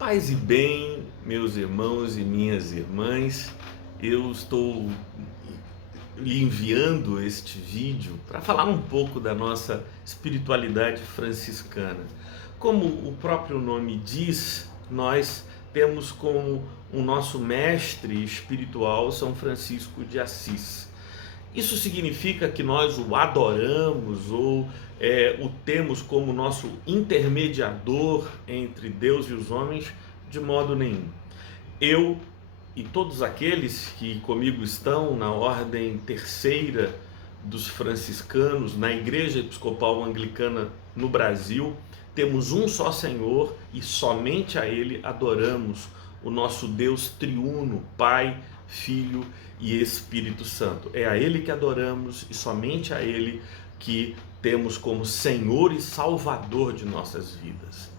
Paz e bem, meus irmãos e minhas irmãs, eu estou lhe enviando este vídeo para falar um pouco da nossa espiritualidade franciscana. Como o próprio nome diz, nós temos como o nosso mestre espiritual São Francisco de Assis. Isso significa que nós o adoramos ou o temos como nosso intermediador entre Deus e os homens? De modo nenhum. Eu e todos aqueles que comigo estão na ordem terceira dos franciscanos, na Igreja Episcopal Anglicana no Brasil, temos um só Senhor e somente a Ele adoramos, o nosso Deus triuno, Pai, Filho e Espírito Santo. É a Ele que adoramos e somente a Ele que temos como Senhor e Salvador de nossas vidas.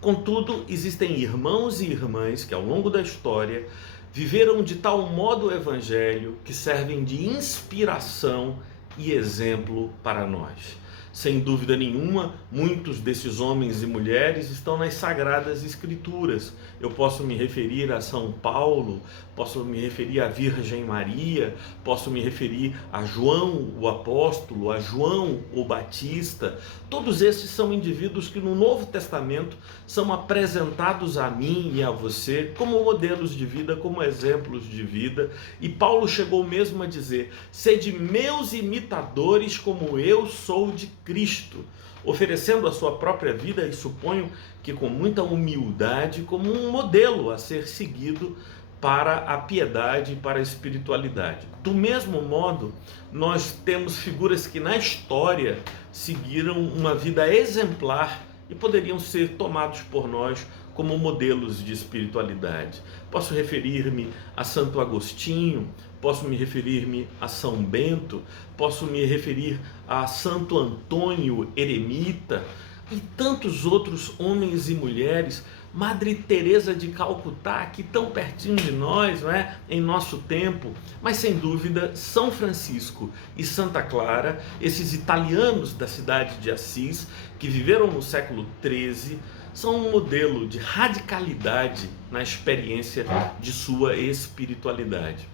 Contudo, existem irmãos e irmãs que ao longo da história viveram de tal modo o Evangelho que servem de inspiração e exemplo para nós. Sem dúvida nenhuma, muitos desses homens e mulheres estão nas Sagradas Escrituras. Eu posso me referir a São Paulo, posso me referir à Virgem Maria, posso me referir a João o Apóstolo, a João o Batista. Todos esses são indivíduos que no Novo Testamento são apresentados a mim e a você como modelos de vida, como exemplos de vida. E Paulo chegou mesmo a dizer: sede meus imitadores como eu sou de Cristo, oferecendo a sua própria vida, e suponho que com muita humildade, como um modelo a ser seguido para a piedade e para a espiritualidade. Do mesmo modo, nós temos figuras que na história seguiram uma vida exemplar e poderiam ser tomados por nós como modelos de espiritualidade. Posso referir-me a Santo Agostinho, posso me referir-me a São Bento, posso me referir a Santo Antônio Eremita e tantos outros homens e mulheres, Madre Teresa de Calcutá, aqui tão pertinho de nós, não é? Em nosso tempo, mas sem dúvida São Francisco e Santa Clara, esses italianos da cidade de Assis, que viveram no século XIII, são um modelo de radicalidade na experiência de sua espiritualidade.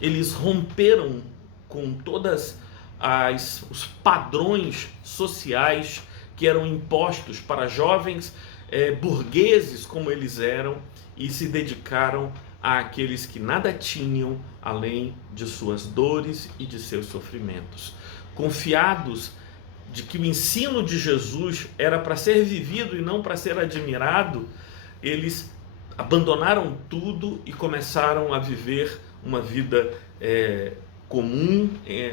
Eles romperam com todas os padrões sociais que eram impostos para jovens burgueses como eles eram e se dedicaram àqueles que nada tinham além de suas dores e de seus sofrimentos. Confiados de que o ensino de Jesus era para ser vivido e não para ser admirado, eles abandonaram tudo e começaram a viver uma vida comum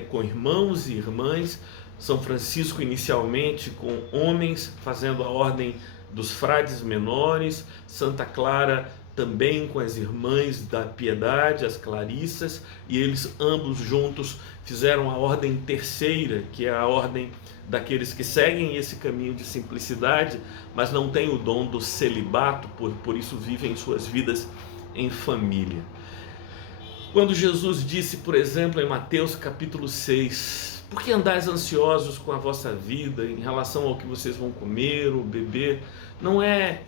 com irmãos e irmãs. São Francisco inicialmente com homens, fazendo a ordem dos frades menores, Santa Clara também com as irmãs da piedade, as clarissas, e eles ambos juntos fizeram a ordem terceira, que é a ordem daqueles que seguem esse caminho de simplicidade, mas não têm o dom do celibato, por isso vivem suas vidas em família. Quando Jesus disse, por exemplo, em Mateus capítulo 6, por que andais ansiosos com a vossa vida em relação ao que vocês vão comer ou beber? Não é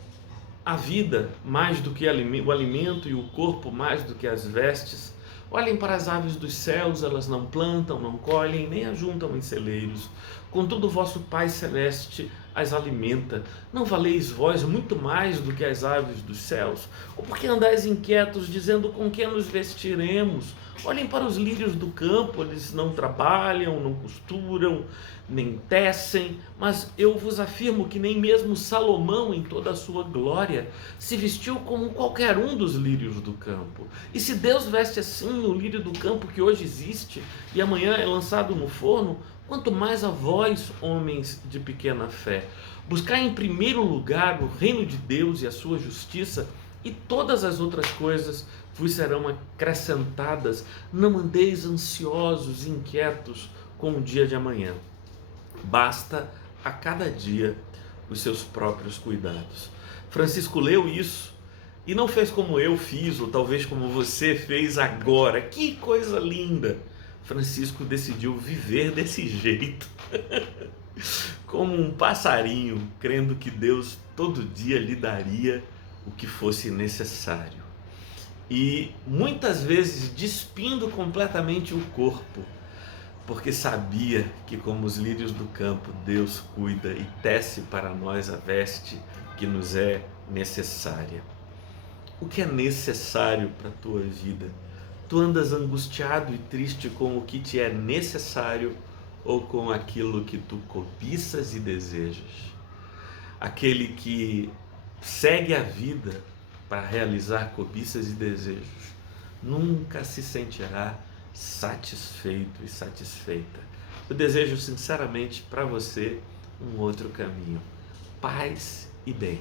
a vida mais do que o alimento e o corpo mais do que as vestes? Olhem para as aves dos céus, elas não plantam, não colhem, nem ajuntam em celeiros. Contudo, o vosso Pai Celeste as alimenta. Não valeis vós muito mais do que as aves dos céus? Ou por que andais inquietos, dizendo com que nos vestiremos? Olhem para os lírios do campo, eles não trabalham, não costuram, nem tecem, mas eu vos afirmo que nem mesmo Salomão, em toda a sua glória, se vestiu como qualquer um dos lírios do campo. E se Deus veste assim o lírio do campo que hoje existe e amanhã é lançado no forno, quanto mais a vós, homens de pequena fé. Buscai em primeiro lugar o reino de Deus e a sua justiça, e todas as outras coisas vos serão acrescentadas. Não andeis ansiosos, inquietos com o dia de amanhã. Basta a cada dia os seus próprios cuidados. Francisco leu isso e não fez como eu fiz, ou talvez como você fez agora. Que coisa linda! Francisco decidiu viver desse jeito, como um passarinho, crendo que Deus todo dia lhe daria o que fosse necessário. E muitas vezes despindo completamente o corpo, porque sabia que, como os lírios do campo, Deus cuida e tece para nós a veste que nos é necessária. O que é necessário para a tua vida? Tu andas angustiado e triste com o que te é necessário ou com aquilo que tu cobiças e desejas? Aquele que segue a vida para realizar cobiças e desejos nunca se sentirá satisfeito e satisfeita. Eu desejo sinceramente para você um outro caminho, paz e bem.